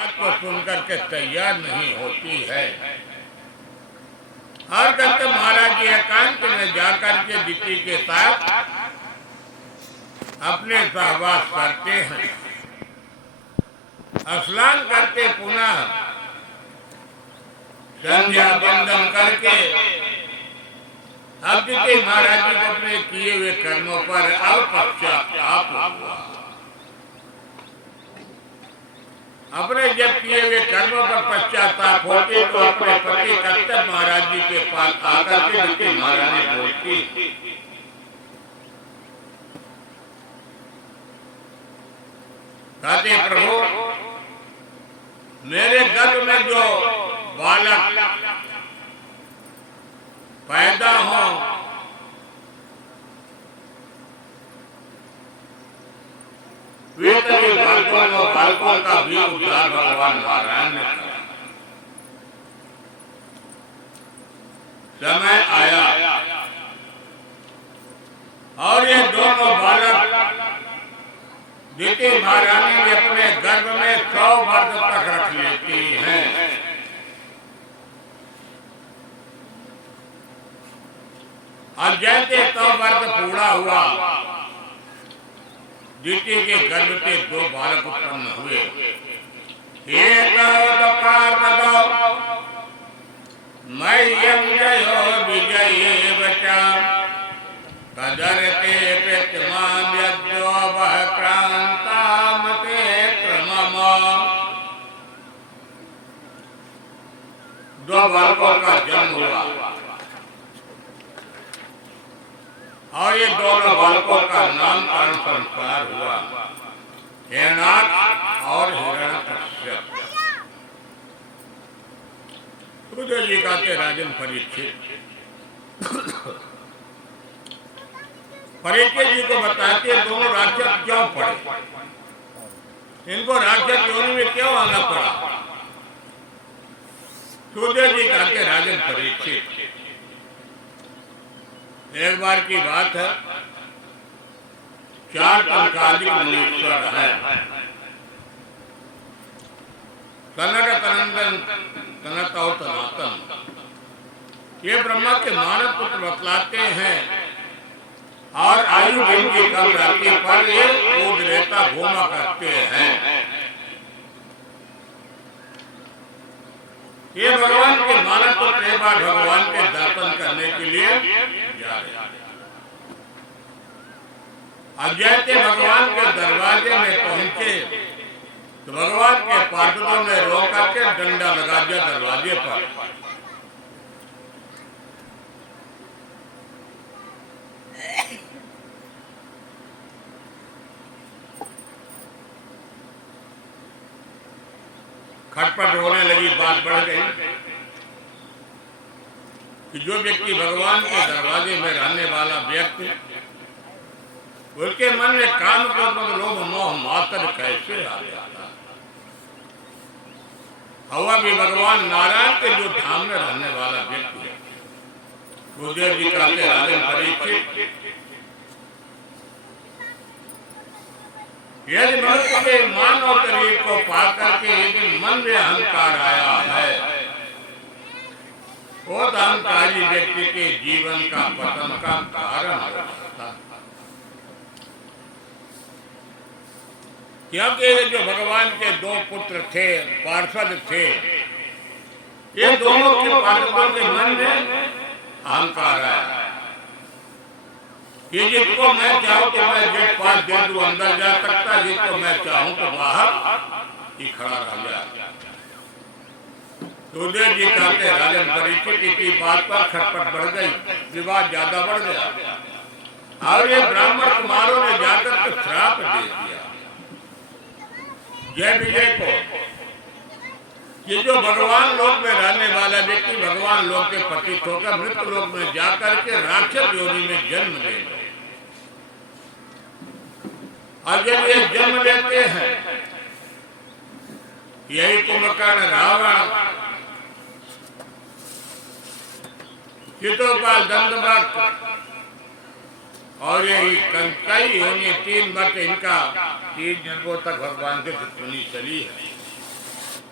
बात को सुनकर के तैयार नहीं होती है और कहते महाराज जी एकांत में जाकर के दिति के साथ अपने सहवास करते हैं, स्नान करके पुनः संध्या बंदन करके अब दिति महाराज जी को अपने किए हुए कर्मों पर अब पश्चाताप हुआ। अपने जब किए हुए कर्मों पर पश्चाताप होते तो अपने पति कश्यप महाराज जी के पास आकर के दिति महारानी बोलती, कहते प्रभु मेरे गर्भ में जो बालक पैदा हो वे तभी बालकों का भी उद्धार भगवान नारायण ने करा। समय आया और ये दोनों बालक दिति महारानी ने अपने गर्भ में 100 वर्ष तक रख लेती हैं। और जैसे 100 वर्ष पूरा हुआ दिति के गर्भ से 2 बालक उत्पन्न हुए। एक मह्यम जयो विजये बचा कदरते प्रतिमां यद्यो वह क्रांतामते क्रमम। 2 बालकों का जन्म हुआ और ये दोनों बालकों का नामकरण संस्कार हुआ, हिरण्याक्ष और हिरण्यकश्यप। सुखदेव जी कहते राजन परीक्षित जी को बताते दोनों राक्षस क्यों पड़े, इनको राक्षस योनि में क्यों आना पड़ा। सुखदेव जी कहते राजन परीक्षित एक बार की बात है, 4 तनकालिक मुनीश्वर है, कनक कनंदन कनक और सनातन। ये ब्रह्मा के मानव पुत्र बतलाते हैं और आयु जिनकी कम रहती पर ये कूद रहता घूमा करते हैं। ये भगवान के मानव पुत्र एक बार भगवान के दर्शन करने के लिए जा रहे। अब जैसे भगवान के दरवाजे में पहुंचे तो भगवान के पार्षदों ने रोक करके डंडा लगा दिया दरवाजे पर। खटपट होने लगी, बात बढ़ गई कि जो व्यक्ति भगवान के दरवाजे में रहने वाला व्यक्ति, उसके मन में काम क्रोध लोभ मोह मात्र कैसे आ जाता। हवा भी भगवान नारायण के जो धाम में रहने वाला व्यक्ति है। गुरुदेव जी कहते राजन परीक्षित, यदि मनुष्य के मानव शरीर को पाकर के यदि मन में अहंकार आया है, वो अहंकारी व्यक्ति के जीवन का पतन का कारण होता है। क्योंकि जो भगवान के 2 पुत्र थे, पार्षद थे, ये दोनों के पार्षदों के मन में अहंकार है। ये जिसको मैं चाहूँ तो मैं गेट पास दे दूं अंदर जा सकता, जिसको मैं चाहूँ तो बाहर ही खड़ा रह जाए। सुखदेव जी कहते राजन परीक्षित इसी बात पर खटपट बढ़ गई, विवाद ज्यादा बढ़ गया और ये ब्राह्मण कुमारों ने जाकर के श्राप दे दिया जय विजय को कि जो भगवान लोक में रहने वाला व्यक्ति भगवान लोक के पतित होकर मृत्यु लोक में जाकर के राक्षस योनि में जन्म लेगा। और जब ये जन्म लेते हैं, यही कुंभकर्ण, रावण, चितोपाल, दंडवक्र और यही कई होंगे 3 वर्ष इनका 3 जन्मों तक भगवान की दुश्मनी चली है।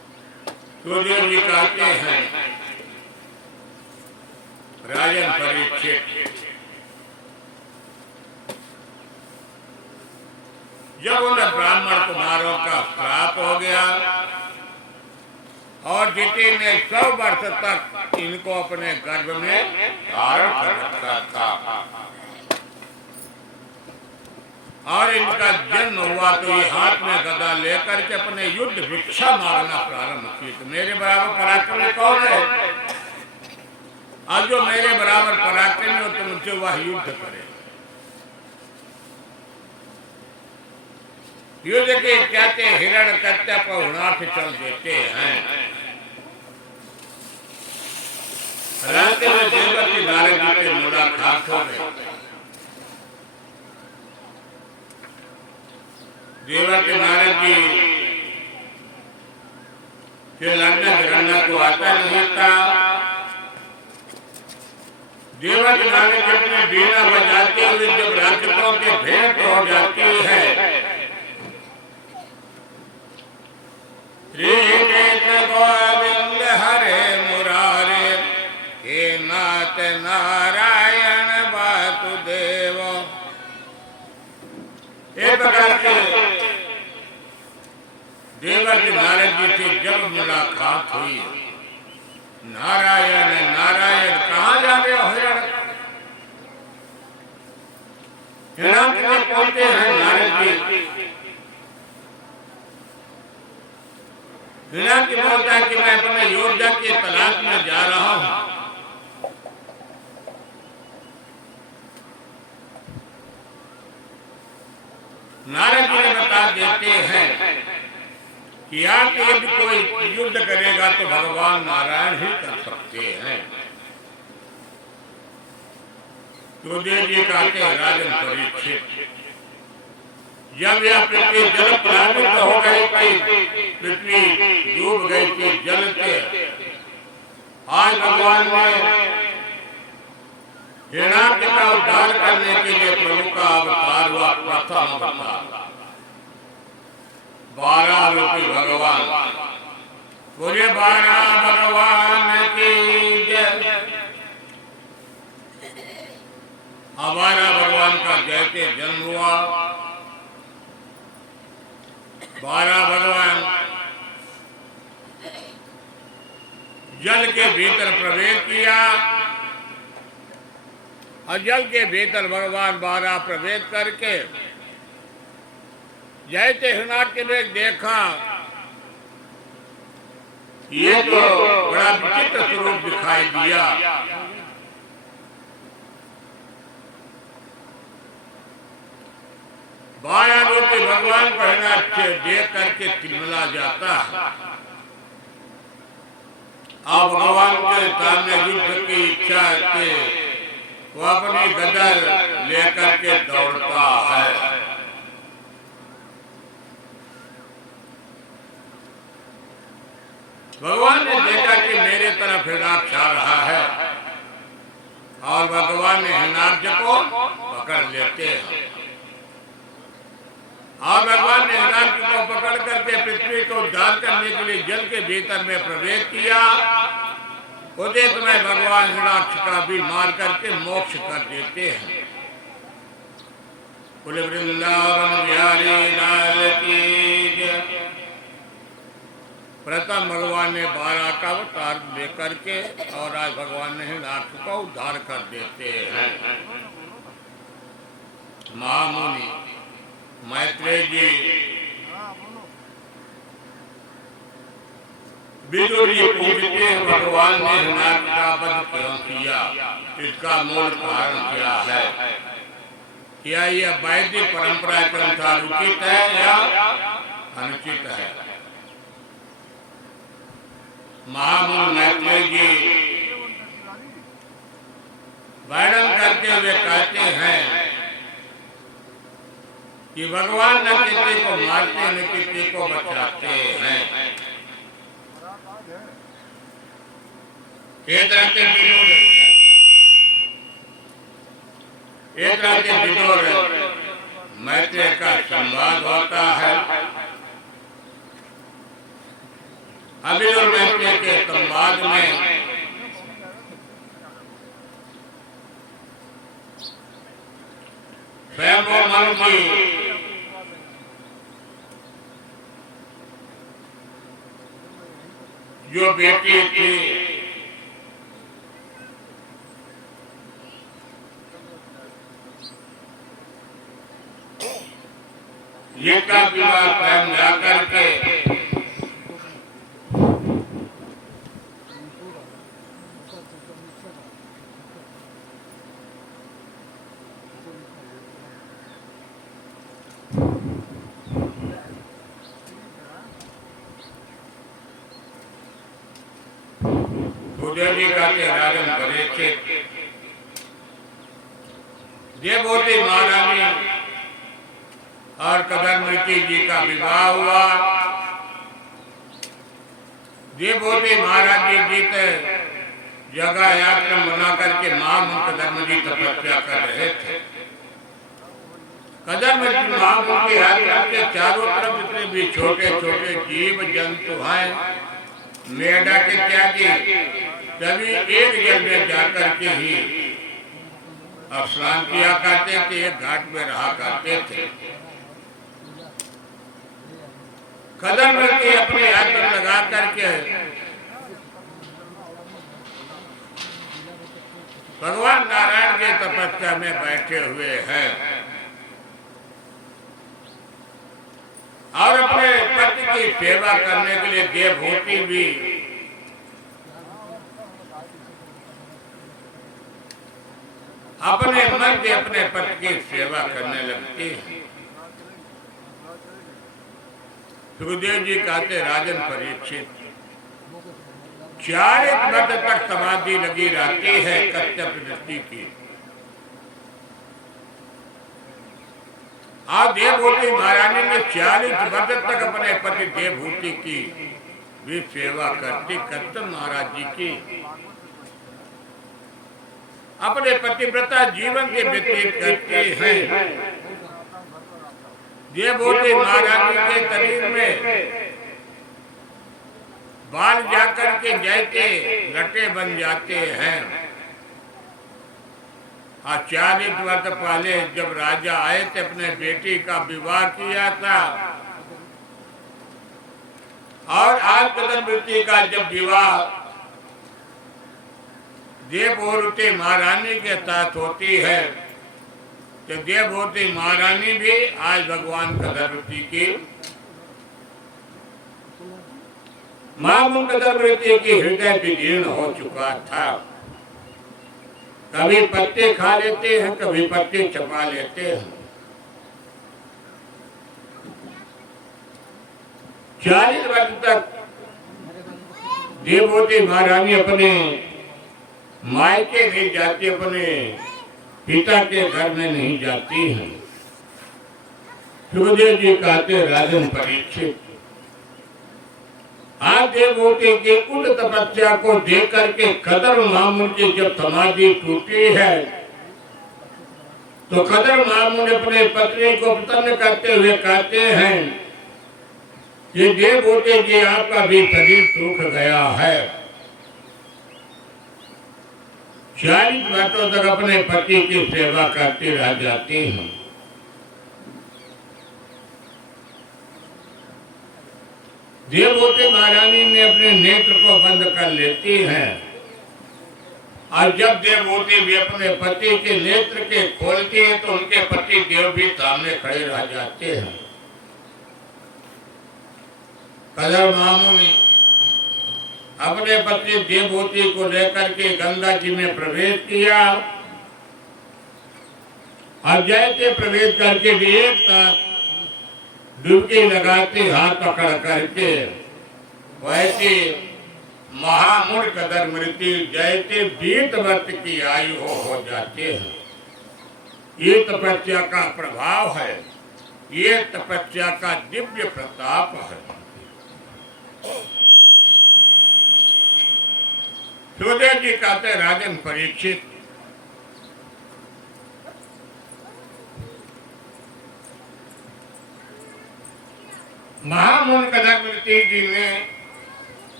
सुखदेव जी कहते हैं, राजन परीक्षित, जब उन्हें ब्राह्मण कुमारों का श्राप हो गया और जिति ने 100 वर्ष तक इनको अपने गर्भ में धारण कर रखा था और इनका जन्म हुआ तो ये हाथ में गदा लेकर के अपने युद्ध भिक्षा मांगना प्रारंभ किए। तो मेरे बराबर पराक्रमी कौन है? आज जो मेरे बराबर पराक्रमी हो तो मुझसे वह युद्ध करे। युद्ध के कहते हिरण कट्टा पर उड़ाठ चल देते हैं। रात में देवकी नारद जी से मुलाकात हो गई। देवकी नारद जी से लड़ने भिड़ना को आता नहीं था। देवकी नारद जी अपने बीना बजाते हुए जब राक्षसों के भेंट हो जाती है, श्री कृष्ण गोविंद हरे मुरारे, हे नाथ नारायण वासुदेव, एक प्रकार के देवकी नारद जी से जब मुलाकात हुई, नारायण नारायण कहाँ जा रहे हो हिरण? हिरण के पहुंचे हैं नारद जी। हिरण की बोलता है कि मैं अपने योद्धा की तलाश में जा रहा हूं। नारद जी ने बता देते हैं कि आप यदि कोई युद्ध करेगा तो भगवान नारायण ही कर सकते हैं। सुखदेव जी कहते हैं, राजन परीक्षित, जब यह पृथ्वी जल प्लावित हो गई थी, पृथ्वी डूब गई थी जल के, आज भगवान ने हिरणाक्ष का उद्धार करने के लिए प्रभु का अवतार हुआ, प्रथम अवतार 12 रूपी भगवान। पूरे 12 भगवान की जय। 12 भगवान का जैसे जन्म हुआ, 12 भगवान जल के भीतर प्रवेश किया और जल के भीतर भगवान 12 प्रवेश करके जैसे हिरणाक्ष ने देखा, ये तो बड़ा विचित्र स्वरूप दिखाई दिया। बारह रूपी भगवान को हिरणाक्ष देख करके तिलमिला जाता है। अब भगवान के सामने युद्ध की इच्छा से वो अपनी गदा लेकर के दौड़ता है। भगवान ने देखा कि मेरे तरफ हिरणाक्ष आ रहा है और भगवान ने हिरणाक्ष को पकड़ लेते हैं और भगवान ने हिरणाक्ष को पकड़ करके पृथ्वी को उद्धार करने के लिए जल के भीतर में प्रवेश किया। उसी समय भगवान हिरणाक्ष का भी मार करके मोक्ष कर देते हैं। बोले वृंदावन बिहारी लाल की जय। प्रथम भगवान ने 12 का अवतार लेकर के और आज भगवान ने हिरणाक्ष को उद्धार कर देते हैं। महामुनि मैत्रेय जी विदुर जी पूछते हैं, भगवान ने हिरणाक्ष का वध क्यों किया? इसका मूल कारण क्या है? क्या यह वैदिक परंपरा के अनुसार उचित है या अनुचित है? महामुनि मैत्रेय जी वर्णन करते हुए कहते हैं कि भगवान न किसी को मारते न किसी को बचाते हैं। एक रात विदुर मैत्रेय का संवाद होता है। अभिनव महत्व के संवाद में स्वयं मन की जो बेटी थी जिनका विवाह स्वयं जाकर के जी का राजन परीक्षित देवभूति महारानी और कदरमृति जी का विवाह हुआ। देवभूति महाराज जी जीते जगह यात्रा बना करके महामुनि कदम जी तपस्या कर रहे थे। कदरमृति महामुनि की यात्रा के चारों तरफ जितने भी छोटे छोटे जीव जंतु हैं, मेढा के त्यागी सभी एक जल में जाकर के ही स्नान किया करते थे, एक घाट में रहा करते थे। कदरमृति अपने हाथ पर लगा करके भगवान नारायण के तपस्या में बैठे हुए हैं और अपने पति की सेवा करने के लिए देवभूति भी अपने मन से अपने पति की सेवा करने लगती है। सुखदेव जी कहते राजन परीक्षित 4 वर्ष तक समाधि लगी रहती है कश्यप ऋषि की। आज देवभूति महारानी ने 40 वर्ष तक अपने पति देवभूति की भी सेवा करती, कश्यप महाराज जी की अपने पतिव्रता जीवन के व्यतीत करते हैं। देवभूति महारानी के शरीर में बाल जाकर के जैसे लटे बन जाते हैं। 40 वर्ष पहले जब राजा आए थे, अपने बेटी का विवाह किया था और आज कदरमृति का जब विवाह देवभूति महारानी के साथ होती है, तो देवभूति महारानी भी आज भगवान कदरमृति की महामुनि कदरमृति की हृदय विदीर्ण हो चुका था। कभी पत्ते खा लेते हैं, कभी पत्ते चबा लेते हैं। 40 वर्ष तक देवभूति महारानी अपने मायके नहीं जाती, अपने पिता के घर में नहीं जाती है। सुखदेव जी कहते राजन परीक्षित आज देवभूति की उन तपस्या को देख करके कदर महामुनि की जब समाधि टूटी है, तो कदर महामुनि अपने पत्नी को प्रसन्न करते हुए कहते हैं कि देवभूति जी आपका भी शरीर सूख गया है। 40 वर्षों तक अपने पति की सेवा करती रह जाती हैं। देवभूति महारानी ने अपने नेत्र को बंद कर लेती हैं और जब देवभूति भी अपने पति के नेत्र के खोलती हैं तो उनके पति देव भी सामने खड़े रह जाते हैं। कदर महामुनि अपने पति देवभूति को लेकर के गंगा जी में प्रवेश किया और जैसे प्रवेश करके भी एक साथ डुबकी लगाते हाथ पकड़ करके वैसे महामुनि कदरमृति जैसे 20 वर्ष की आयु हो जाते हैं। ये तपस्या का प्रभाव है, ये तपस्या का दिव्य प्रताप है। सुखदेव जी कहते राजन परीक्षित महामुनि कदरमृति जी ने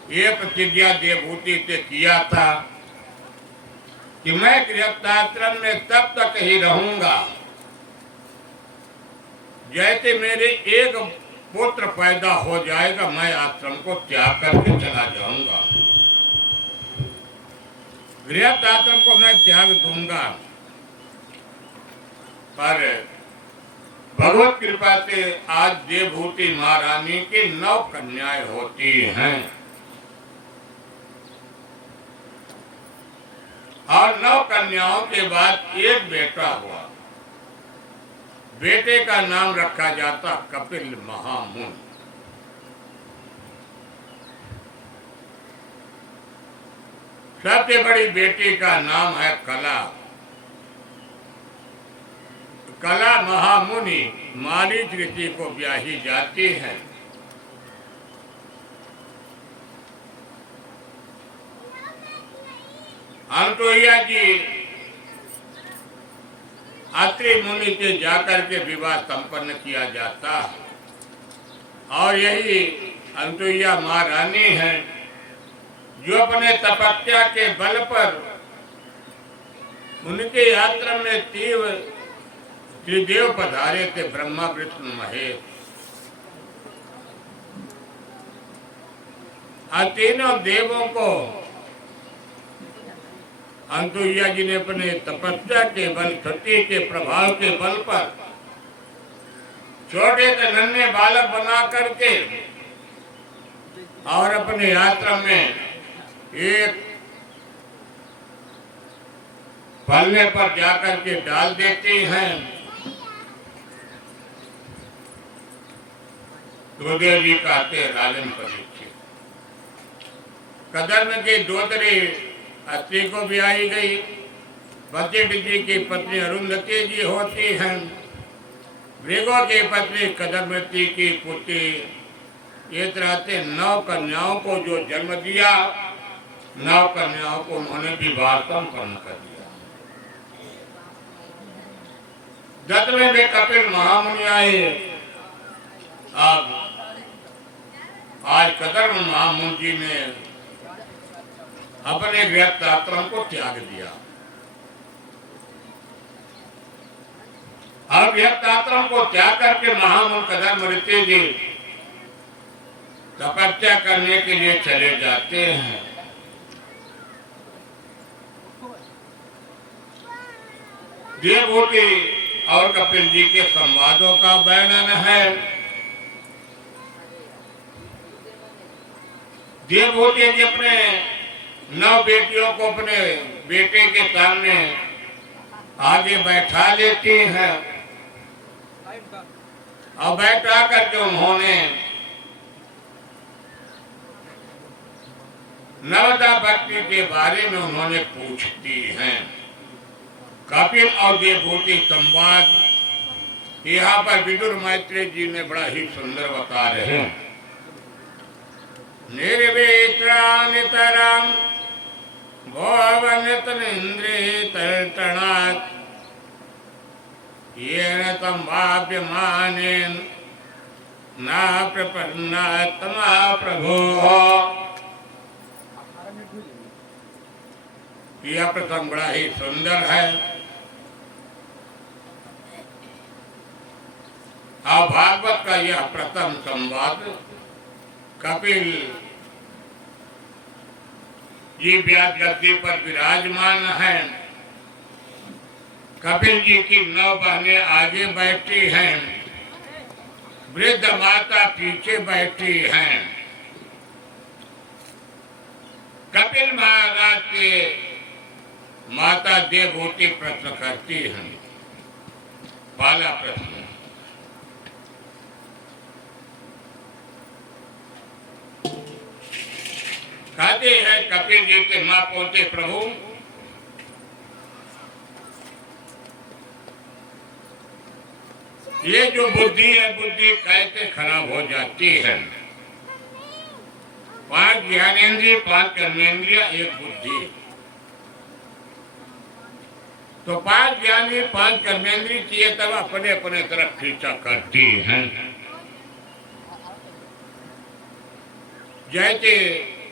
ये प्रतिज्ञा देवभूति से किया था कि मैं गृहस्थाश्रम में तब तक ही रहूंगा जैसे मेरे एक पुत्र पैदा हो जाएगा, मैं आश्रम को त्याग करके चला जाऊंगा। गृहस्थ आश्रम को मैं त्याग दूंगा। पर भगवत कृपा से आज देवभूति महारानी की 9 कन्याएं होती हैं और 9 कन्याओं के बाद एक बेटा हुआ। बेटे का नाम रखा जाता कपिल महामुनि। सबसे बड़ी बेटी का नाम है कला। कला महामुनि मारीच ऋषि को ब्याही जाती है। अनसुईया जी अत्रि मुनि से जाकर के विवाह संपन्न किया जाता है और यही अनसुईया महारानी है जो अपने तपस्या के बल पर उनके यात्रा में त्रिदेव पधारे थे, ब्रह्मा विष्णु महेश। तीनों देवों को अनसुईया जी ने अपने तपस्या के बल, सती के प्रभाव के बल पर छोटे से नन्हे बालक बना करके और अपने यात्रा में एक फलने पर जाकर के डाल देती हैं। गुरुदेव जी कहते लालन परीक्षित। कदर में की दोतरी अत्रि को भी आई गई। वशिष्ठ जी की पत्नी अरुंधति जी होती हैं। भृगु की पत्नी कदम्बती की पुत्री। ये तरह से 9 कन्याओं को जो जन्म दिया, 9 कन्याओं को उन्होंने विवाह संपन्न कर दिया। 10वें में कपिल महामुनि आए। अब आज कदर्म महामुनि जी ने अपने गृहस्थ आश्रम को त्याग दिया। अब गृहस्थ आश्रम को त्याग करके महामुनि कदर्म ऋषि जी तपस्या करने के लिए चले जाते हैं। देवभूति और कपिल जी के संवादों का वर्णन है। देवभूति जी अपने 9 बेटियों को अपने बेटे के सामने आगे बैठा लेती हैं और बैठा करके उन्होंने नवदा भक्ति के बारे में उन्होंने पूछती हैं। कपिल और देवभूति संवाद यहाँ पर विदुर मैत्री जी ने बड़ा ही सुंदर बता रहे हैं। निर्वेत्रानितरं भवनितनिन्द्रितर्तनात् येन तं वाप्यमानेन न प्रपन्नात्मा प्रभोः। यह प्रसंग बड़ा ही सुंदर है। और भागवत का यह प्रथम संवाद कपिल जी व्यास गद्दी पर विराजमान है। कपिल जी की 9 बहनें आगे बैठी हैं, वृद्ध माता पीछे बैठी हैं। कपिल महाराज के माता देवभूति प्रश्न करती हैं। पहला प्रश्न, कहते हैं कपिल जी के मां पोते प्रभु ये जो बुद्धि है, बुद्धि कैसे खराब हो जाती है। 5 ज्ञानेंद्रिय, 5 कर्मेंद्रिय, 1 बुद्धि। तो 5 ज्ञानी 5 कर्मेंद्रिय चाहिए तब अपने अपने तरफ खींचा करती हैं। जैसे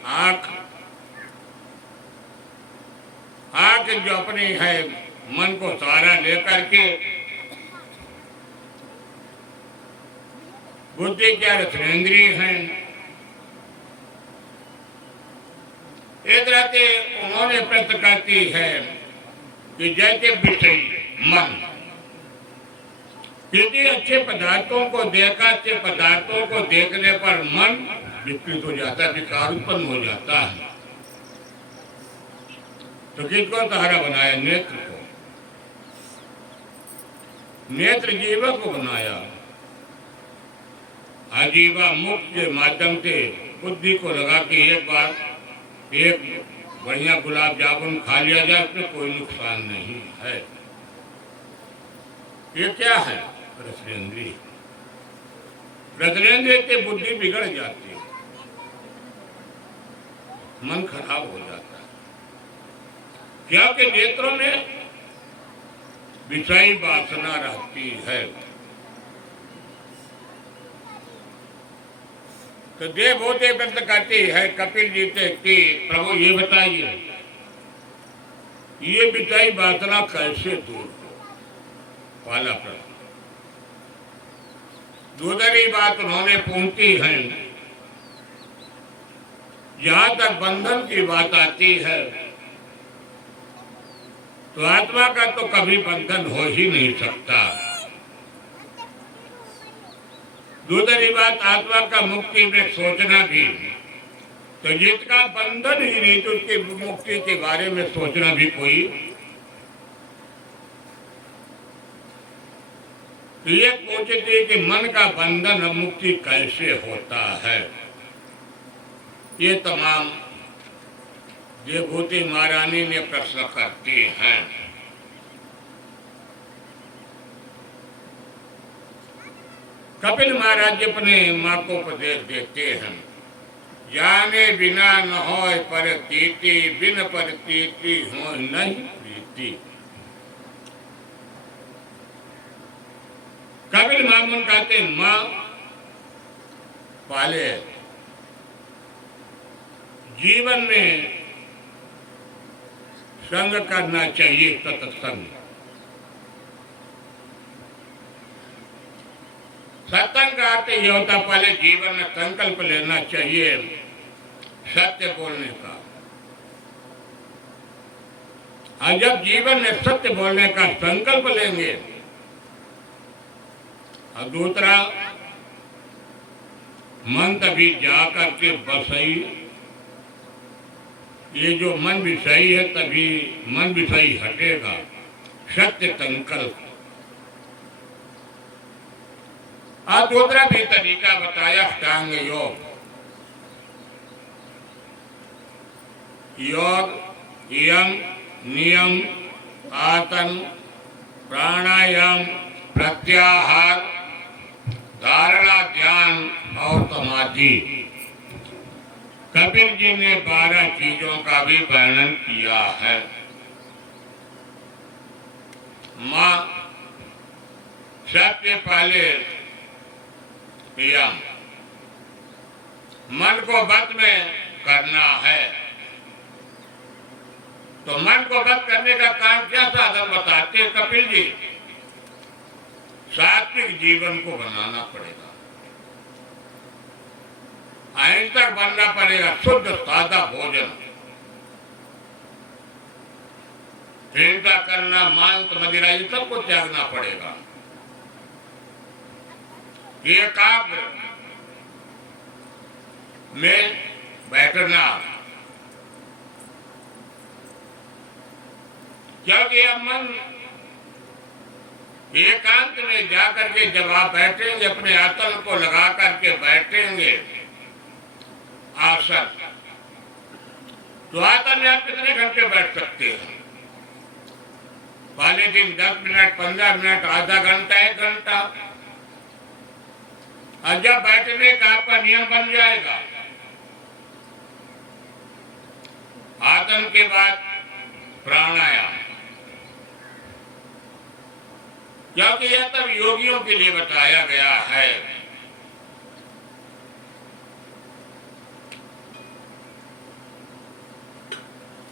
आंख आंख जो अपनी है मन को सहारा लेकर के बुद्धि क्या रत्नेंद्रिय है, एक रहते उन्होंने प्रश्न करती है कि जैसे विषय मन यदि अच्छे पदार्थों को देखा, अच्छे पदार्थों को देखने पर मन विकृत हो जाता है, विकार उत्पन्न हो जाता है। तो किसको सहारा बनाया? नेत्र को। नेत्र जीवा को बनाया, आजीवा मुख के माध्यम से बुद्धि को लगा के एक बार एक बढ़िया गुलाब जामुन खा लिया जाए, उसमें कोई नुकसान नहीं है। ये क्या है? रसनेंद्रिय। रसनेंद्रिय से बुद्धि बिगड़ जाती है, मन खराब हो जाता है, क्योंकि नेत्रों में विषय वासना रहती है। तो देवभूति व्यक्त करती है कपिल जी से कि प्रभु ये बताइए, ये विषय वासना कैसे दूर हो? पहला प्रश्न। दूसरी बात उन्होंने पूछती है, जहां तक बंधन की बात आती है तो आत्मा का तो कभी बंधन हो ही नहीं सकता। दूसरी बात, आत्मा का मुक्ति में सोचना भी, तो जिसका बंधन ही नहीं तो उसकी मुक्ति के बारे में सोचना भी कोई। तो ये पूछते कि मन का बंधन और मुक्ति कैसे होता है? ये तमाम देवभूति महारानी ने प्रश्न करती हैं। कपिल महाराज अपने माँ को उपदेश देते हैं, जाने बिना न होय परतीति, बिन परतीति होय नहीं प्रीति। कपिल मामून कहते माँ पाले जीवन में संग करना चाहिए, सत्संग। सत्संग का अर्थ यह होता, पहले जीवन में संकल्प लेना चाहिए सत्य बोलने का। और जब जीवन में सत्य बोलने का संकल्प लेंगे, और दूसरा मन तभी जा करके बसई, ये जो मन विषयी है तभी मन विषयी हटेगा, सत्य संकल्प। और दूसरा भी तरीका बताया, अष्टांग योग। योग यम नियम आसन प्राणायाम प्रत्याहार धारणा ध्यान और समाधि। कपिल जी ने 12 चीजों का भी वर्णन किया है। माँ सबसे पहले यम, मन को बस में करना है। तो मन को बस करने का काम क्या साधन बताते हैं कपिल जी? सात्विक जीवन को बनाना पड़ेगा, अहिंसक बनना पड़ेगा, शुद्ध सादा भोजन, हिंसा करना, मांस मदिरा, इन सबको त्यागना पड़ेगा। एकाग्र में बैठना, क्योंकि अब मन एकांत में जाकर के जब आप बैठेंगे, अपने आसन को लगा करके बैठेंगे, आसन, तो आसन में आप कितने घंटे बैठ सकते हैं? पहले दिन 10 मिनट, 15 मिनट, आधा घंटा, 1 घंटा। और जब बैठने का आपका नियम बन जाएगा, आसन के बाद प्राणायाम, क्योंकि यह तब योगियों के लिए बताया गया है।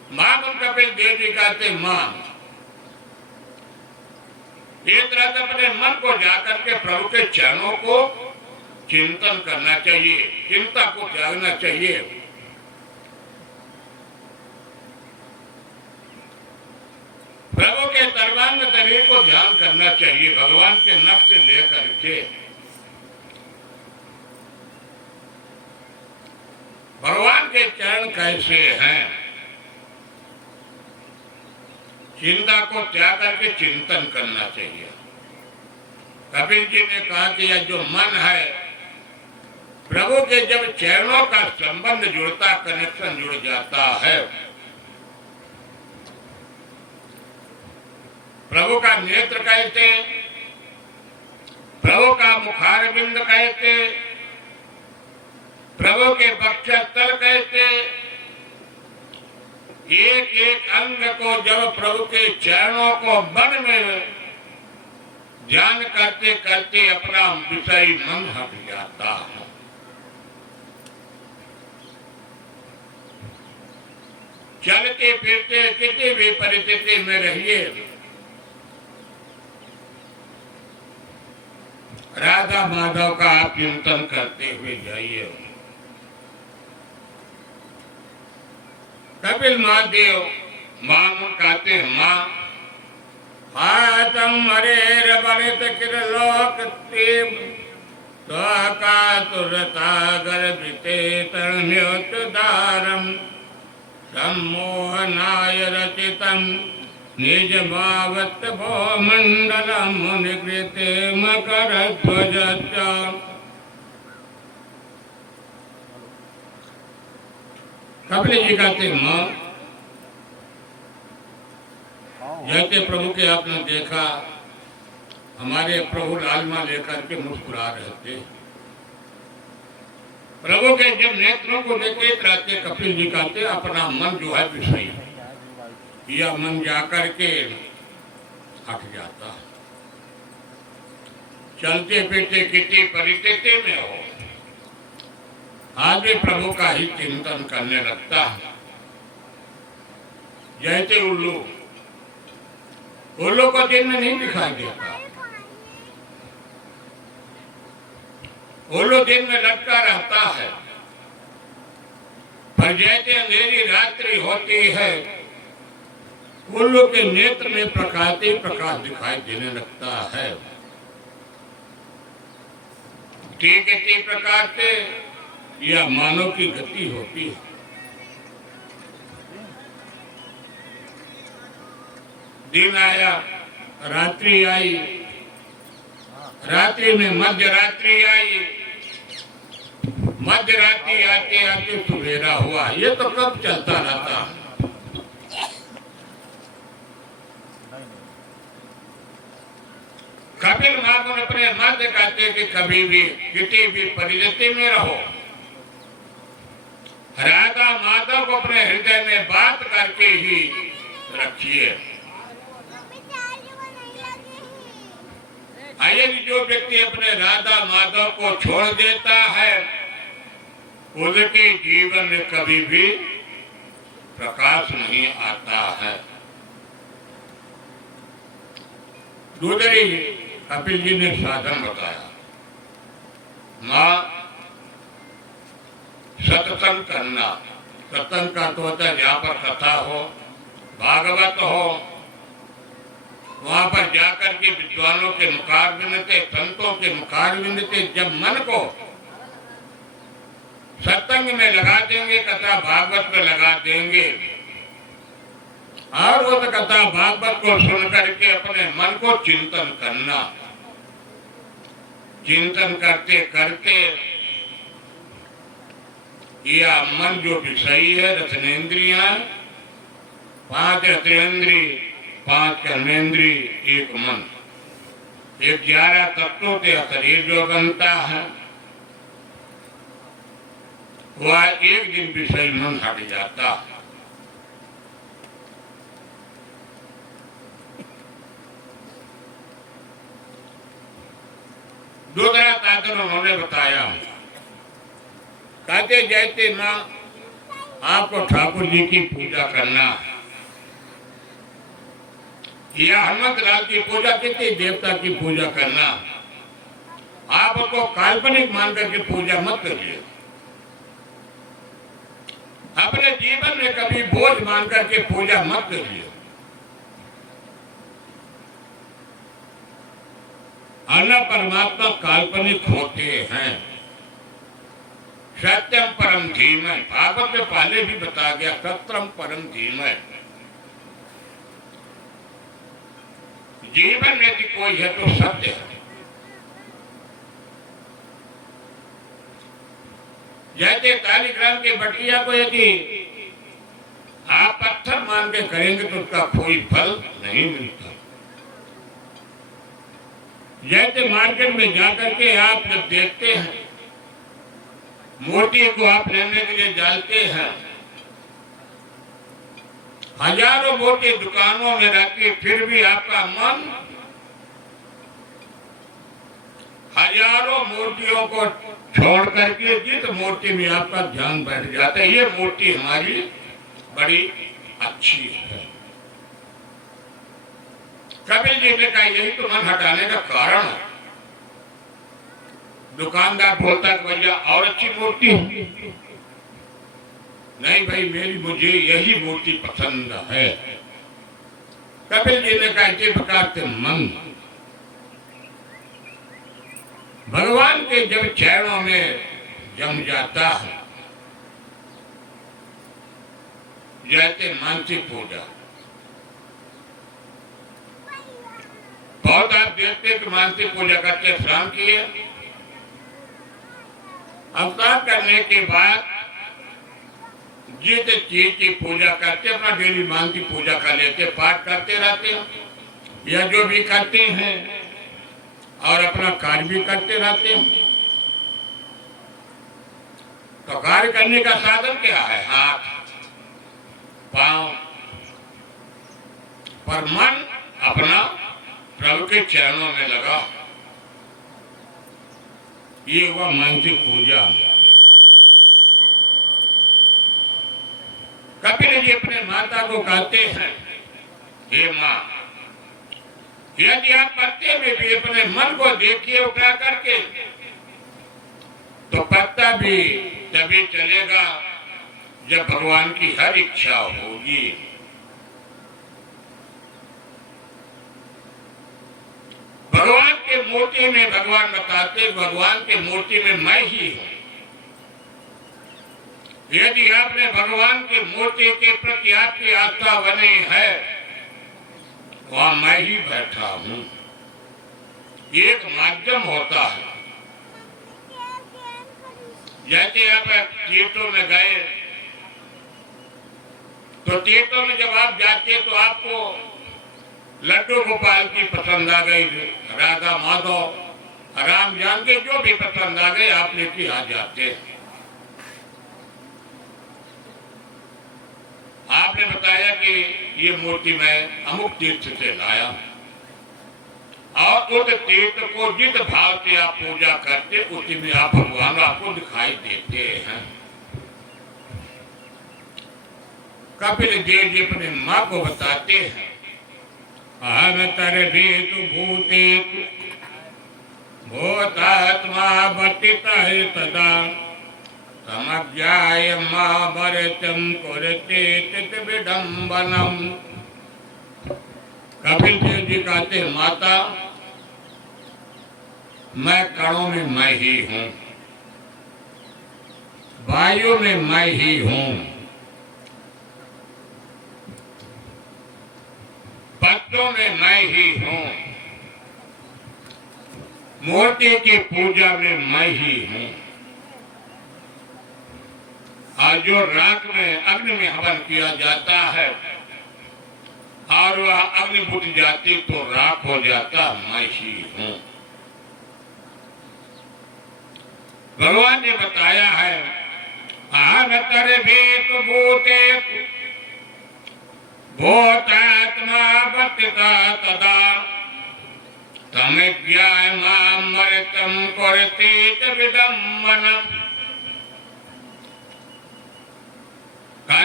मां कपिल देव जी कहते मां एक तरह से अपने मन को जाकर के प्रभु के चरणों को चिंतन करना चाहिए, चिंता को त्यागना चाहिए। प्रभु के सर्वांग शरीर को ध्यान करना चाहिए, भगवान के नख से लेकर के भगवान के चरण कैसे हैं, चिंता को त्याग करके चिंतन करना चाहिए। कपिल जी ने कहा कि यह जो मन है, प्रभु के जब चरणों का संबंध जुड़ता, कनेक्शन जुड़ जाता है, प्रभु का नेत्र कहते, प्रभु का मुखारविंद कहते, प्रभु के वक्षस्थल कहते, एक एक अंग को जब प्रभु के चरणों को मन में ध्यान करते करते अपना विषय मन हट जाता है। चलते फिरते किसी भी परिस्थिति में रहिए, राधा माधव का आप चिंतन करते हुए जाइए। कपिल महादेव मां कहते मां हातम हरेर बनित किरलोक तीव का तुरतागर बिते तरण्योतदारम सम्मोहनाय रचितम निज भावत भो मंडलम निकृते मकर ध्वजच्च। कपिल जी कहते मां जैसे प्रभु के आपने देखा, हमारे प्रभु लालमा लेकर के मुस्कुरा रहे थे, प्रभु के जब नेत्रों को देखे रहते, कपिल जी कहते अपना मन जो है विषय, यह मन जाकर के हट जाता। चलते फिरते किसी परिस्थिति में हो, आदमी प्रभु का ही चिंतन करने लगता है। जैसे उल्लू को दिन में नहीं दिखाई देता, उल्लू दिन में लटका रहता है, पर जैसे अंधेरी रात्रि होती है, उल्लू के नेत्र में प्रकाश दिखाई देने लगता है। ठीक इसी प्रकार से यह मानव की गति होती है। दिन आया, रात्रि आई, रात्रि में मध्य रात्रि आई, मध्य रात्रि आते आते सुबेरा हुआ। ये तो कब चलता रहता। कपिल महामुनि अपने मध्य कहते कि कभी भी किसी भी परिस्थिति में रहो, राधा माधव को अपने हृदय में बात करके ही रखिए। आइए, जो व्यक्ति अपने राधा माधव को छोड़ देता है, उसके जीवन में कभी भी प्रकाश नहीं आता है। दूसरी कपिल जी ने साधन बताया, मां सत्संग करना। सत्संग का तो होता है जहाँ पर कथा हो, भागवत हो, वहां पर जाकर के विद्वानों के मुखारविंद से, संतों के मुखारविंद से जब मन को सत्संग में लगा देंगे, कथा भागवत में लगा देंगे, और उस कथा भागवत को सुन करके अपने मन को चिंतन करना। चिंतन करते करते यह मन जो विषयी है, रत्नेन्द्रियां, 5 रत्नेन्द्रिय, 5 कर्मेंद्रिय, एक मन, 11 तत्वों के शरीर जो बनता है, वह एक दिन विषय मन हट जाता। दूसरा साधन उन्होंने बताया, कहते जैसे मां आपको ठाकुर जी की पूजा करना है, या हनुमत लाल की पूजा, किसी देवता की पूजा करना, आप उसको काल्पनिक मान करके पूजा मत करिए। अपने जीवन में कभी बोझ मान करके पूजा मत करिए। अन्य परमात्मा काल्पनिक होते हैं। सत्यम परम धीमहि, भागवत में पहले भी बताया गया, सत्यम परम धीमहि। जीवन में यदि कोई है तो सत्य है। जैसे तालिग्राम के बटिया को यदि आप पत्थर मान के करेंगे तो उसका कोई फल नहीं मिलता। जैसे मार्केट में जाकर के आप जब देखते हैं मूर्ति को आप लेने के लिए डालते हैं, हजारों मूर्ति दुकानों में रहती, फिर भी आपका मन हजारों मूर्तियों को छोड़ करके जिस मूर्ति में आपका ध्यान बैठ जाता है, ये मूर्ति हमारी बड़ी अच्छी है। कपिल जी ने कहा यही तो मन हटाने का कारण है। दुकानदार बोलता है भैया और अच्छी मूर्ति नहीं भाई, मुझे यही मूर्ति पसंद है। कपिल जी ने कहा इसी प्रकार से मन भगवान के जब चरणों में जम जाता है, जैसे मानसिक पूजा, बहुत आप देखते कि मानसिक पूजा करके स्नान किए, स्नान करने के बाद जिस चीज की पूजा करते अपना डेली मानसिक पूजा कर लेते, पाठ करते रहते हैं या जो भी करते हैं और अपना कार्य भी करते रहते हैं। तो कार्य करने का साधन क्या है? हाथ पांव, पर मन अपना प्रभु के चरणों में लगा। ये हुआ मानसिक पूजा। कपिल जी अपने माता को कहते हैं, हे माँ, यदि आप पत्ते में भी अपने मन को देखिए उठा करके, तो पत्ता भी तभी चलेगा जब भगवान की हर इच्छा होगी। भगवान के मूर्ति में भगवान बताते, भगवान के मूर्ति में मैं ही हूं। यदि आपने भगवान की मूर्ति के प्रति आपकी आस्था बनी है, वहां मैं ही बैठा हूं। एक माध्यम होता है। जैसे आप तीर्थों में गए, तो तीर्थों में जब आप जाते तो आपको लड्डू गोपाल की पसंद आ गई, राधा माधव, राम जानकी जो भी पसंद आ गए आप लेके आ जाते। आपने बताया कि ये मूर्ति मैं अमुक तीर्थ से लाया, और उस तीर्थ को जिस भाव से आप पूजा करते उसी में आप भगवान आपको दिखाई देते हैं। कपिल देव जी अपने माँ को बताते हैं, अहम तरभेतु भूतेतु भूतात्मा वर्तिता तदा समज्ञाय महाभरतम कुरुते चित विडम्बनम। कपिल देव जी कहते हैं, माता मैं कणों में मैं ही हूँ, वायु में मैं ही हूँ, पत्तों में मैं ही हूँ, मूर्ति की पूजा में मैं ही हूँ, और जो रात में अग्नि में हवन किया जाता है और वह अग्नि बुझ जाती तो राख हो जाता, मैं ही हूँ। भगवान ने बताया है, तरभेतु भूतेतु भूतात्मा वर्तिता तदा तमज्ञायमामृतं कुरुते च विडम्बनम्।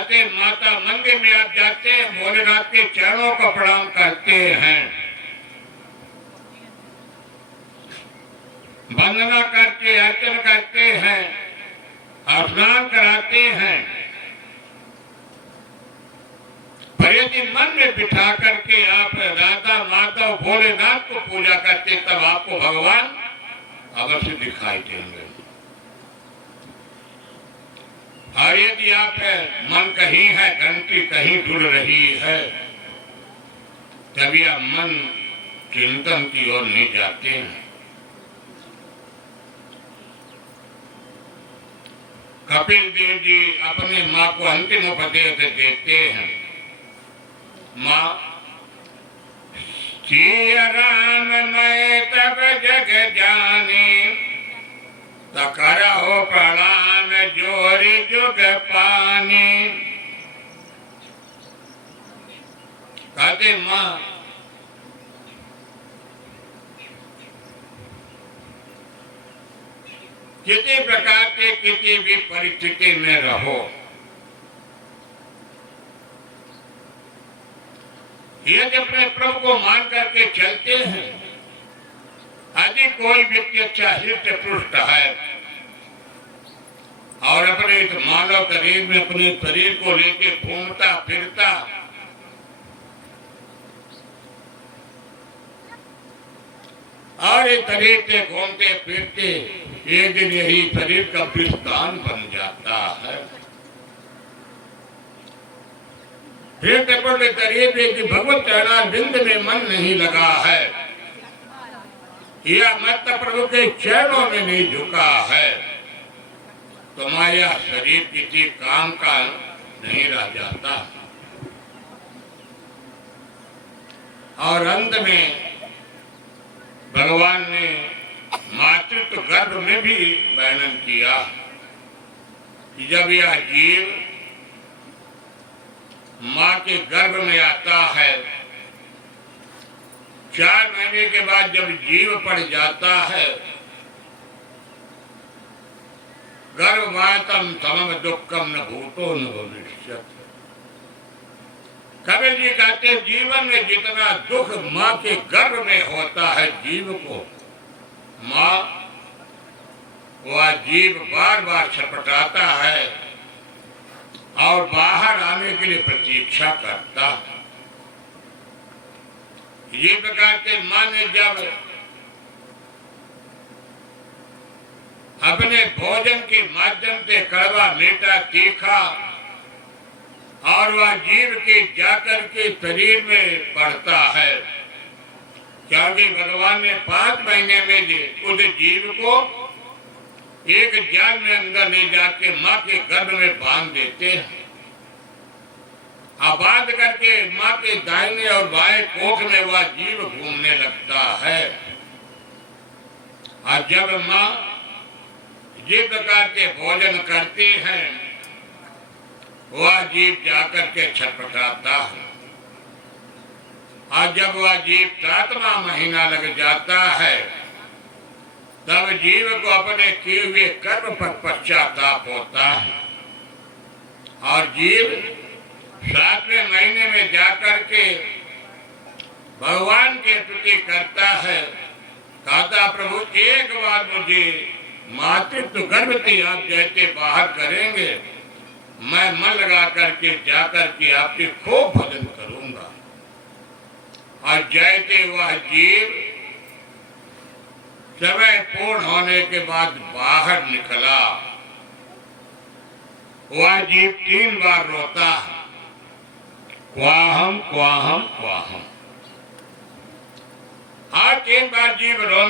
आते माता मंदिर में आप जाते हैं, भोलेनाथ के चरणों को प्रणाम करते हैं, वंदना करके अर्चन करते हैं, स्नान कराते हैं। पर यदि मन में बिठा करके आप राधा माधव भोलेनाथ को पूजा करते, तब आपको भगवान अवश्य दिखाई देंगे। और यदि आप मन कहीं है, घंटी कहीं जुड़ रही है, तभी आप मन चिंतन की ओर नहीं जाते हैं। कपिल देव जी अपने माँ को अंतिम उपदेश देते हैं, माँ सिय राम मैं तब जग जाने, करहो प्रणाम जोरी जुग पानी। कहते माँ किसी प्रकार के किसी भी परिस्थिति में रहो, यदि अपने प्रभु को मान करके चलते हैं, यदि कोई व्यक्ति अच्छा हृदय पुष्ट है और अपने इस मानव शरीर में अपने शरीर को लेके घूमता फिरता, और इस शरीर से घूमते फिरते एक दिन यही शरीर का विस्तान बन जाता है। फिर शरीर में भगवत चरणारविंद में मन नहीं लगा है, या मत प्रभु के चरणों में नहीं झुका है, तुम्हारा शरीर किसी काम का नहीं रह जाता। और अंत में भगवान ने मातृत्व गर्भ में भी वर्णन किया कि जब यह जीव माँ के गर्भ में आता है, 4 महीने के बाद जब जीव पड़ जाता है, गर्भवातम समम दुखम न भूतो न भविष्यति। कबीर जी कहते हैं, जीवन में जितना दुख माँ के गर्भ में होता है जीव को, माँ वह जीव बार बार छटपटाता है और बाहर आने के लिए प्रतीक्षा करता है। ये प्रकार के माँ ने जब अपने भोजन के माध्यम से कड़वा मीठा तीखा और वह जीव के जाकर के शरीर में पड़ता है, क्योंकि भगवान ने 5 महीने में उस जीव को एक जाल में अंदर ले जाके माँ के गर्भ में बांध देते हैं। बांध करके माँ के दाहिने और बाएं कोख में वह जीव घूमने लगता है। और जब माँ जिस प्रकार के भोजन करती हैं, वह जीव जाकर के छटपटाता है। और जब वह जीव 7वां महीना लग जाता है, तब जीव को अपने किए हुए कर्म पर पश्चाताप होता है और जीव 7वें महीने में जाकर के भगवान के स्तुति करता है, कहता प्रभु एक बार मुझे मातृत्व गर्भ से आप जैसे बाहर करेंगे, मैं मन लगा करके जाकर के आपके खूब भजन करूंगा। और जैसे वह जीव समय पूर्ण होने के बाद बाहर निकला, वह जीव 3 बार रोता है, क्वाहम क्वाहम क्वाहम। 3 बार जीव रो